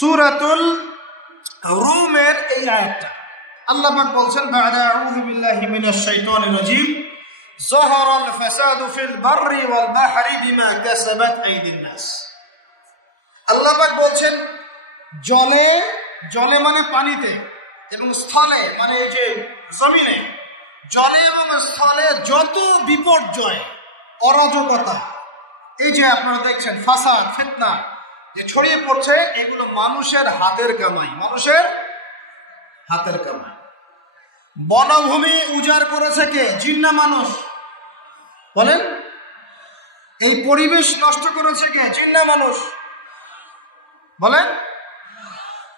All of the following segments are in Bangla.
সূরাতুল রুমের এই আয়াতটা আল্লাহ পাক বলছেন, বা'দা আউযু বিল্লাহি মিনাশ শাইতানির রাজীম, যাহারাল ফাসাদু ফিল বাররি ওয়াল বাহরি বিমা কাসাবাত আইদিন নাস। আল্লাহ পাক বলছেন, জলে জলে মানে পানিতে, এবং স্থলে মানে এই যে জমিনে, জলে এবং স্থলে যত বিপর্যয়, অরাজকতা, এই যে আপনারা দেখছেন ফাসাদ, ফিতনা যে ছড়িয়ে পড়ছে, এগুলো মানুষের হাতের কামাই, মানুষের হাতের কামাই। বনভূমি উজাড় করেছে কে? জিন না মানুষ? বলেন, এই পরিবেশ নষ্ট করেছে কে? জিন না মানুষ? বলেন,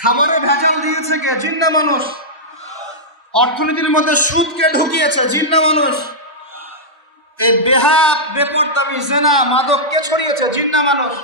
খাবারে ভেজাল দিয়েছে কে? জিন না মানুষ? অর্থনীতির মধ্যে সুদকে ঢুকিয়েছে জিন না মানুষ? এই বেহাত, বেপরদামি, জেনা, মাদক কে ছড়িয়েছে? জিন না মানুষ?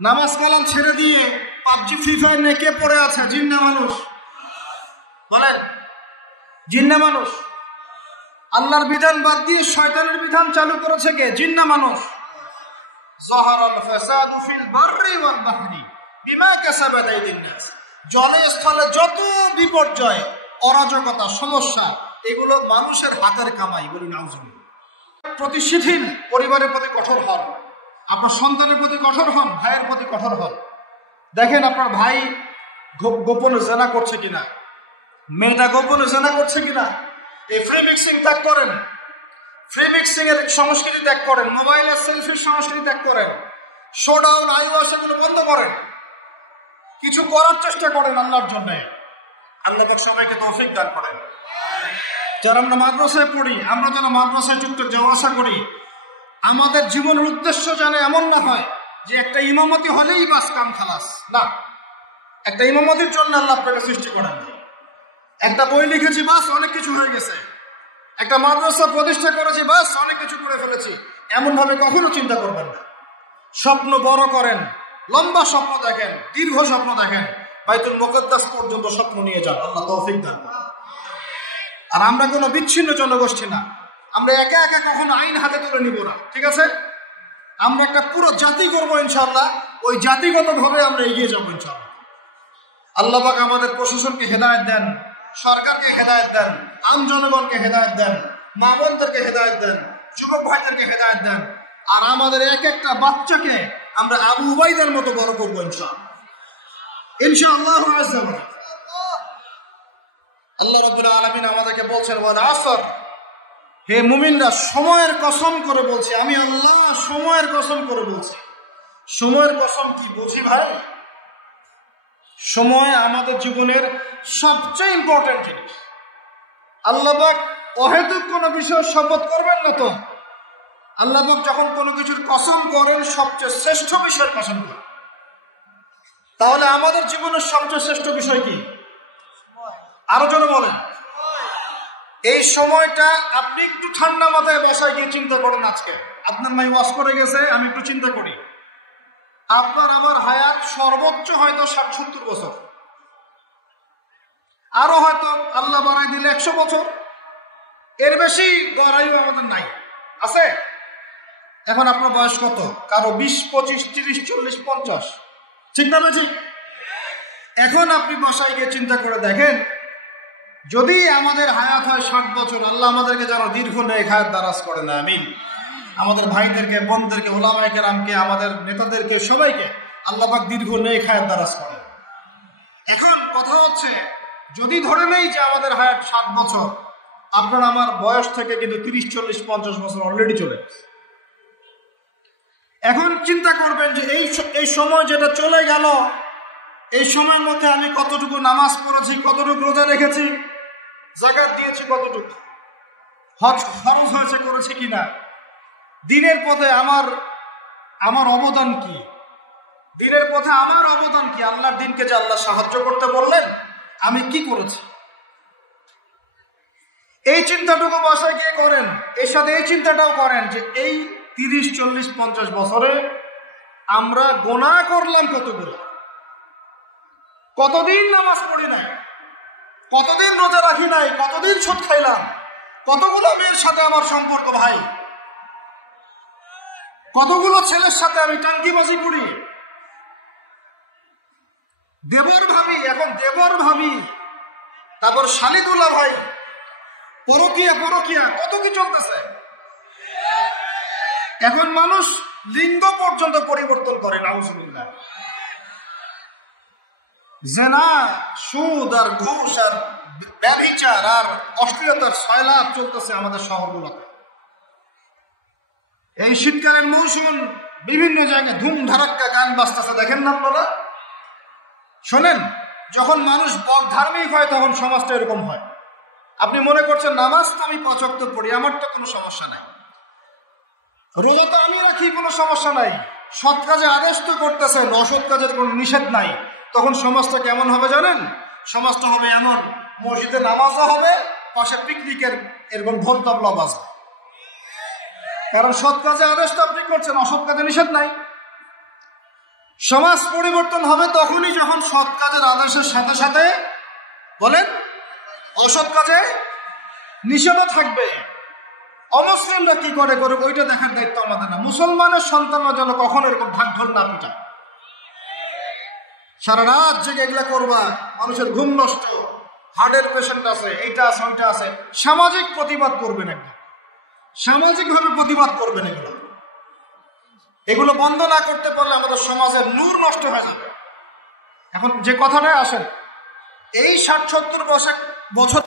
নামাজ কালাম ছেড়ে দিয়ে পাবজি, ফ্রি ফায়ার নিয়ে কে পড়ে আছে? জিন না মানুষ? বলেন, জিন না মানুষ? আল্লাহর বিধান বাদ দিয়ে শয়তানের বিধান চালু করেছে কে? জিন না মানুষ? যাহারাল ফাসাদু ফিল বাররি ওয়াল বাহরি বিমা কাসাবাত আইদিন নাস। জলে স্থলে যত বিপর্যয়, অরাজকতা, সমস্যা, এগুলো মানুষের হাতের কামাই। বলি নাউজুবিল্লাহ। প্রতিশীল পরিবারের প্রতি কঠোর হন, আপনার সন্তানের প্রতি কঠোর হন, ভাইয়ের প্রতি কঠোর হন। দেখেন আপনার ভাই গোপনে জেনা করছে কিনা, মেয়েটা গোপনে জেনা করছে কিনা। এই ফ্রি মিক্সিং ত্যাগ করেন, ফ্রি মিক্সিং এর সংস্কৃতি ত্যাগ করেন, মোবাইলের সেলফির সংস্কৃতি ত্যাগ করেন, শোডাউন, আইওয়াশ এগুলো বন্ধ করেন, কিছু করার চেষ্টা করেন আল্লাহর জন্য। আল্লাহ পাক সবাইকে তৌফিক দান করেন। যারা আমরা মাদ্রাসায় পড়ি, আমরা যেন মাদ্রাসায় যুক্ত যাওয়া আসা করি, আমাদের জীবনের উদ্দেশ্য যেন এমন না হয় যে একটা ইমামতি হলেই বাস কাম খালাস। না, একটা ইমামতির জন্য আল্লাহ আপনাকে সৃষ্টি করেন। একটা বই লিখেছি বাস অনেক কিছু হয়ে গেছে, একটা মাদ্রাসা প্রতিষ্ঠা করেছি বাস অনেক কিছু করে ফেলেছি, এমন ভাবে কখনো চিন্তা করবেন না। স্বপ্ন বড় করেন, লম্বা স্বপ্ন দেখেন, দীর্ঘ স্বপ্ন দেখেন, বাইতুল মুকাদ্দাস পর্যন্ত স্বপ্ন নিয়ে যান। আল্লাহ তৌফিক দান করেন। আর আমরা কোনো বিচ্ছিন্ন জনগোষ্ঠী না, আমরা একা একা কখনো আইন হাতে তুলে নিব না, ঠিক আছে? আমরা একটা পুরো জাতি করবো ইনশাআল্লাহ, ওই জাতিগতভাবে আমরা এগিয়ে যাবো ইনশাআল্লাহ। আল্লাহ পাক আমাদের প্রশাসনকে হেদায়েত দেন, সরকারকে হেদায়েত দেন, আম জনগণকে হেদায়েত দেন, মা বোনদেরকে হেদায়েত দেন, যুবক ভাইদেরকে হেদায়েত দেন। আর আমাদের এক একটা বাচ্চাকে আমরা আবু উবাইদার মতো বড় করবো ইনশাআল্লাহ, ইনশাআল্লাহ। আল্লাহ রাব্বুল আলামিন আমাদেরকে বলছেন, ওয়াল আসর, হে মুমিনরা, সময়ের কসম করে বলছি, আমি আল্লাহ সময়ের কসম করে বলছি। সময়ের কসম কি বুঝি ভাই? সময় আমাদের জীবনের সবচেয়ে ইম্পর্টেন্ট জিনিস। আল্লাহ পাক অহেতুক কোনো বিষয় শপথ করবেন না তো। আল্লাহ পাক যখন কোনো কিছুর কসম করেন, সবচেয়ে শ্রেষ্ঠ বিষয়ের কসম করেন। তাহলে আমাদের জীবনের সবচেয়ে শ্রেষ্ঠ বিষয় কি? আরো জোরে বলেন। এই সময়টা আপনি একটু ঠান্ডা মাথায় বসায় গিয়ে চিন্তা করেন। আজকে আপনার মাই ওয়াজ করে গেছে, আমি একটু চিন্তা করি, আপনার আমার হায়াত সর্বোচ্চ হয়তো 60-70 বছর, আরো হয়তো আল্লাহ বাড়াই দিলে 100 বছর, এর বেশি গড়াইও আমাদের নাই, আছে? এখন আপনার বয়স কত? কারো 20, 25, 30, 40, 50, ঠিক না বেশি? এখন আপনি বসায় গিয়ে চিন্তা করে দেখেন, যদি আমাদের হায়াত হয় 60 বছর, আল্লাহ আমাদেরকে যেন দীর্ঘ নেক হায়াত দারাজ করে না, আমিন। আমাদের ভাইদেরকে, বোনদেরকে, ওলামায়ে কেরামকে, আমাদের নেতাদেরকে, সবাইকে আল্লাহ পাক দীর্ঘ নেক হায়াত দারাজ করে। এখন কথা হচ্ছে, যদি ধরে নেই যে আমাদের হায়াত 60 বছর, আপনার আমার বয়স থেকে কিন্তু 30, 40, 50 বছর অলরেডি চলে গেছে। এখন চিন্তা করবেন যে এই সময় যেটা চলে গেল, এই সময়ের মধ্যে আমি কতটুকু নামাজ পড়েছি, কতটুকু রোজা রেখেছি, যাকাত দিয়েছি, কতটুকু হজ ফরজ হয়েছে করেছি কিনা, দিনের পথে আমার অবদান কি, দিনের পথে আমার অবদান কি, আল্লাহর দিনকে যে আল্লাহ সাহায্য করতে বললেন, আমি কি করেছি। এই চিন্তাটুকু বাসায় গিয়ে করেন। এর সাথে এই চিন্তাটাও করেন যে এই 30, 40, 50 বছরে আমরা গুনাহ করলাম কতগুলো, কতদিন নামাজ পড়ি নাই, কতদিন রোজা রাখি নাই, কতদিন সুদ খাইলাম, কতগুলো মেয়ের সাথে আমার সম্পর্ক ভাই, কতগুলো ছেলের সাথে আমি টাঙ্কিবাজি করি, দেবর ভাবি, এখন দেবর ভাবি, তারপর শালিদুল্লাহ ভাই, পরকিয়া কত কি চলতেছে। এখন মানুষ লিঙ্গ পর্যন্ত পরিবর্তন করে, নাউজুবিল্লাহ। জেনা, সুদ আর ঘুষ আর ব্যভিচার আর অশ্লীলতার সয়লাভ চলতেছে আমাদের শহরগুলোতে। এই শীতকালের মৌসুম বিভিন্ন জায়গায় ধুমধারাক্কা গান বাজতেছে, দেখেন না আপনারা? শোনেন, যখন মানুষ ধার্মিক হয় তখন সমাজটা এরকম হয়। আপনি মনে করছেন নামাজ তো আমি 5 ওয়াক্ত পড়ি, আমার তো কোনো সমস্যা নাই, রোজা তো আমি রাখি, কোনো সমস্যা নাই, সৎ কাজের আদেশ তো করতেছেন, অসৎ কাজের কোনো নিষেধ নাই। তখন সমাজটা কেমন হবে জানেন? সমাজটা হবে এমন, মসজিদে নামাজও হবে, পাশে পিকনিকের এরকম ঢোল তবলা বাজবে। কারণ সৎ কাজে আদেশ তো আপনি করছেন, অসৎ কাজে নিষেধ নাই। সমাজ পরিবর্তন হবে তখনই যখন সৎ কাজের আদেশের সাথে সাথে বলেন অসৎ কাজে নিষেধও থাকবে। অমুসলিমরা কি করে করুক ওইটা দেখার দায়িত্ব আমাদের না। মুসলমানের সন্তানরা যেন কখনো এরকম ঢাক ঢোল না পিটায়। সারা রাত জেগে এগুলা করবা, মানুষের ঘুম নষ্ট, হার্টের পেশেন্ট আছে, এইটা আছে ওইটা আছে। সামাজিক প্রতিবাদ করবেন, একদম সামাজিকভাবে প্রতিবাদ করবেন। এগুলো বন্ধ না করতে পারলে আমাদের সমাজের নূর নষ্ট হয়ে যাবে। এখন যে কথাটায় আসেন, এই 60-70 বছর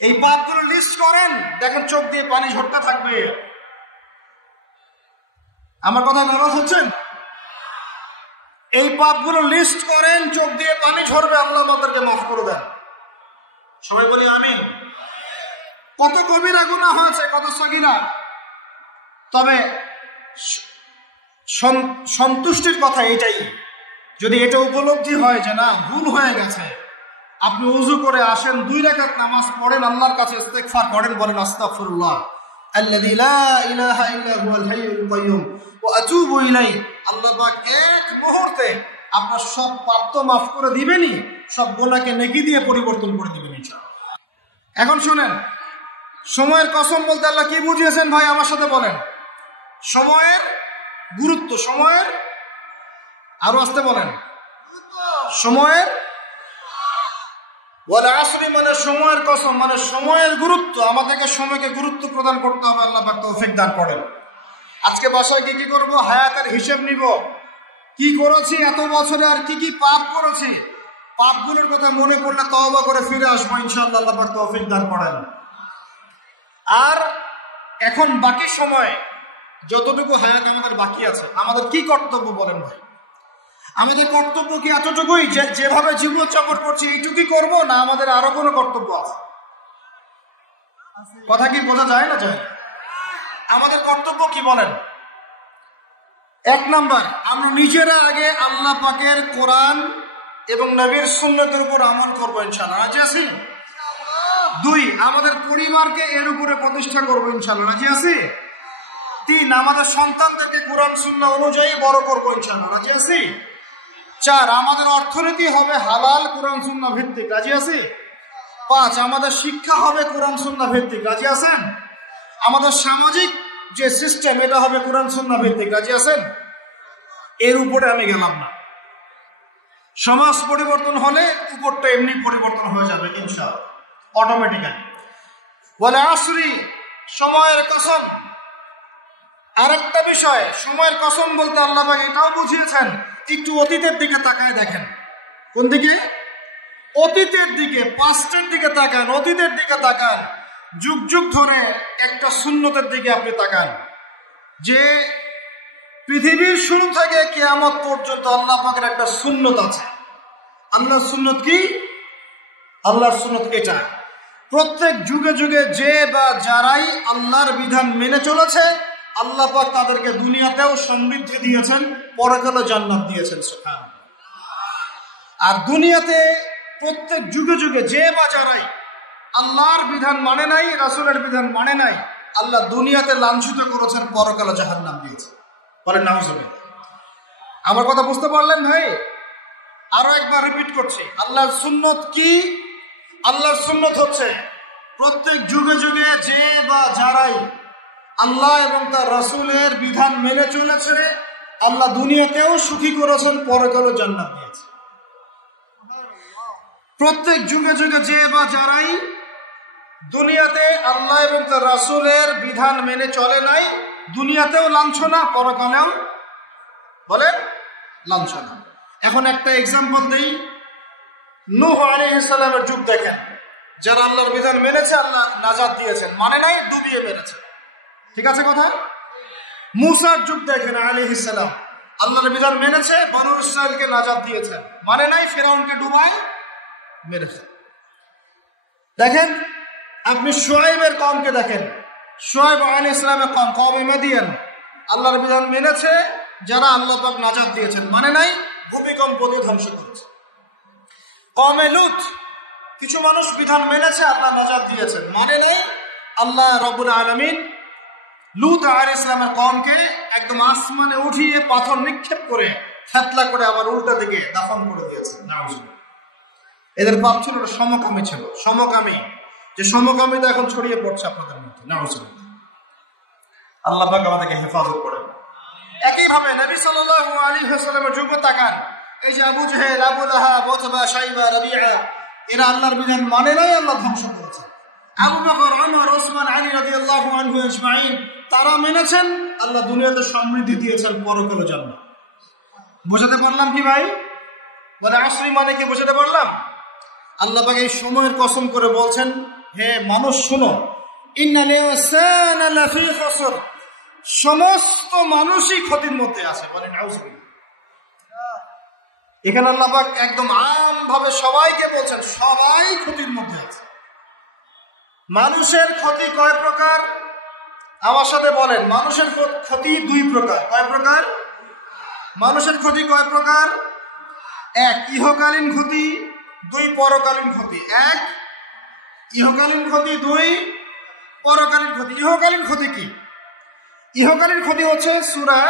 এই পাপগুলো লিস্ট করেন, দেখেন চোখ দিয়ে পানি ঝরতে থাকবে। আমার কথা নারাজ হচ্ছেন? এই পাপগুলো লিস্ট করেন, চোখ দিয়ে পানি ঝরবে, আল্লাহ আমাদেরকে মাফ করে দেন। সবাই বলি আমিন। কত কবিরা গুনাহ হয়েছে, কত সগীরা। তবে সন্তুষ্টির কথা এটাই, যদি এটা উপলব্ধি হয় যে না ভুল হয়ে গেছে, আপনি উযু করে আসেন, 2 রাকাত নামাজ পড়েন, আল্লাহর কাছে ইস্তেগফার করেন, বলেন আস্তাগফিরুল্লাহ আল্লাযী লা ইলাহা ইল্লা হুয়াল হাইয়ুল কাইয়্যুম ওয়া আতুবু ইলাইহি। আল্লাহ পাক এক মুহূর্তে আপনার সব পাপ তো মাফ করে দিবেনই, সব গুনাহকে নেকি দিয়ে পরিবর্তন করে দিবেন ইনশাআল্লাহ। এখন শুনেন, সময়ের কসম বলতে আল্লাহ কি বুঝিয়েছেন ভাই আমার সাথে বলেন? সময়ের গুরুত্ব, সময়ের, আরো আসতে বলেন, সময়ের, ওয়াল আসরি মানে সময়ের কসম, মানে সময়ের গুরুত্ব। আমাদেরকে সময়কে গুরুত্ব প্রদান করতে হবে। আল্লাহ পাক তৌফিক দান করেন। আজকে বাসায় কি করব? হায়াতের হিসেব নিব, কি করেছি এত বছরে, আর কি কি পাপ করেছি। পাপগুলোর কথা মনে করলে তওবা করে ফিরে আসবো ইনশাআল্লাহ। আল্লাহ পাক তৌফিক দান করেন। আর এখন বাকি সময় যতটুকু হায়াত আমাদের বাকি আছে, আমাদের কি কর্তব্য বলেন ভাই? আমাদের কর্তব্য কি এতটুকুই যেভাবে জীবনযাপন করছি এইটুকুই করব, না আমাদের আরো কোনো কর্তব্য আছে? কথা কি বোঝা যায় না যায়? আমাদের কর্তব্য কি বলেন? 1 নাম্বার, আমরা নিজেরা আগে আল্লাহ পাকের কোরআন এবং নবীর সুন্নতের উপর আমল করবো ইনশাআল্লাহ, রাজি আছি? 2, আমাদের পরিবারকে এর উপরে প্রতিষ্ঠা করবো ইনশাআল্লাহ, রাজি আছি? 3, আমাদের সন্তানদেরকে কোরআন সুন্নাহ অনুযায়ী বড় করবো ইনশাআল্লাহ, রাজি আছি? 4, আমাদের অর্থনীতি হবে হালাল কোরআন সুন্নাহ ভিত্তিক, রাজি আছি? 5, আমাদের শিক্ষা হবে কোরআন সুন্নাহ ভিত্তিক, রাজি আছেন? আমাদের সামাজিক যে সিস্টেম এটা হবে কোরআন সুন্নাহ ভিত্তিক, রাজি আছেন? এর উপরে আমি গেলাম না। সমাজ পরিবর্তন হলে উপরটা এমনি পরিবর্তন হয়ে যাবে ইনশাআল্লাহ, অটোমেটিক্যালি। ওয়াল আসরি, সময়ের কসম। আরেকটা বিষয়, সময়ের কসম বলতে আল্লাহ পাক এটাও বুঝিয়েছেন, একটু অতীতের দিকে তাকায় দেখেন। কোন দিকে? অতীতের দিকে, পাস্টের দিকে তাকান, অতীতের দিকে তাকান। যুগ যুগ ধরে একটা সুন্নতের দিকে আপনি তাকান, যে পৃথিবীর শুরু থেকে কিয়ামত পর্যন্ত আল্লাহ পাকের একটা সুন্নত আছে। আল্লাহর সুন্নত কি? আল্লাহর সুন্নত এটা, প্রত্যেক যুগে যুগে যে বা যারাই আল্লাহর বিধান মেনে চলেছে, আল্লাহ পাক তাদেরকে দুনিয়াতেও সমৃদ্ধি দিয়েছেন, পরকালে জান্নাত দিয়েছেন। সুবহানাল্লাহ। আর দুনিয়াতে প্রত্যেক যুগে যুগে যে বা যারাই আল্লাহর বিধান মানে নাই, রাসূলের বিধান মানে নাই, আল্লাহ দুনিয়াতে লাঞ্ছিত করেছেন, পরকালে জাহান্নাম দিয়েছেন। বলেন নাউজুবিল্লাহ। আমার কথা বুঝতে পারলেন ভাই? আরো একবার রিপিট করছি, আল্লাহর সুন্নত কি? আল্লাহর সুন্নত হচ্ছে প্রত্যেক যুগে যুগে যে বা যারাই আল্লাহ এবং তার রাসূলের বিধান মেনে চলেছে, আল্লাহ দুনিয়াতেও সুখী করেছেন, পরকালেও জান্নাত দিয়েছে। প্রত্যেক যুগে যুগে যে বা যারাই দুনিয়াতে আল্লাহ এবং তার রাসূলের বিধান মেনে চলে নাই, দুনিয়াতেও লাঞ্ছনা, পরকালেও বলেন লাঞ্ছনা। এখন একটা এক্সাম্পল দেই, নূহ আলাইহিস সালামের যুগ দেখেন, যারা আল্লাহর বিধান মেনেছে আল্লাহ নাজাত দিয়েছেন, মানে নাই ডুবিয়ে মেরেছে। ঠিক আছে কথা? মুসার যুগ দেখেন আলাইহিস সালাম, আল্লাহর বিধান মেনেছে, বনু ইসরাইলকে নাজাত দিয়েছেন, মানে নাই ফিরআউনকে ডুবায় মেরেছে। দেখেন আপনি শুআইবের কওমকে দেখেন, শুআইব আলাইহিস সালামের কওম, কওমে মাদিয়ান, আল্লাহর বিধান মেনেছে, যারা আল্লাহ পাক নাজাত দিয়েছেন, মানে নাই ভূমিকম্প দিয়ে ধ্বংস করেছে। কওমে লূত, কিছু মানুষ বিধান মেনেছে, আল্লাহ নাজাত দিয়েছেন, মানে নাই আল্লাহ রাব্বুল আলামিন লূত আলাইহিস সালামের কওমকে একদম আসমানে উঠিয়ে পাথর নিক্ষেপ করে ফেতলা করে আবার উল্টা দিকে দাফন করে দিয়েছেন। নাউজুবিল্লাহ। এদের পাপ ছিল সমকামী, ছিল সমকামী, যে সমকামিতা এখন ছড়িয়ে পড়ছে আপনাদের মধ্যে। নাউজুবিল্লাহ। আল্লাহ পাক আমাদেরকে হেফাজত করেন। একইভাবে নবী সাল্লাল্লাহু আলাইহি ওয়াসাল্লামের যুগ তাকান, এই যে আবু জাহেল, আবু লাহাব, উতবা, শাইবা, রাবিআ, এরা আল্লাহর বিধান মানে নাই, আল্লাহ ধ্বংস করেছেন। আবু বকর, ওমর, ওসমান, আলী রাদিয়াল্লাহু আনহু আজমাইন, তারা মেনেছেন, আল্লাহ দুনিয়াতে সমৃদ্ধি দিয়েছেন, পরকালে জান্নাত। বোঝাতে পারলাম কি ভাই? বলে আসরি মানে কি বোঝাতে পারলাম? আল্লাহ পাক এই সময়ের কসম করে বলছেন, হে মানুষ শুনো, ইন্নাল ইনসানা লাফি খাসর, সমস্ত মানুষই ক্ষতির মধ্যে আছে। বলেন নাউজুবিল্লাহ। এখানে আল্লাহ পাক একদম আম ভাবে সবাইকে বলছেন, সবাই ক্ষতির মধ্যে আছে। মানুষের ক্ষতি কয় প্রকার? আমার সাথে বলেন, মানুষের ক্ষতি দুই প্রকার। কয় প্রকার? মানুষের ক্ষতি কয় প্রকার? এক ইহকালীন ক্ষতি, দুই পরকালীন ক্ষতি। এক ইহকালীন ক্ষতি, দুই পরকালীন ক্ষতি। ইহকালীন ক্ষতি কি? ইহকালীন ক্ষতি হচ্ছে সূরা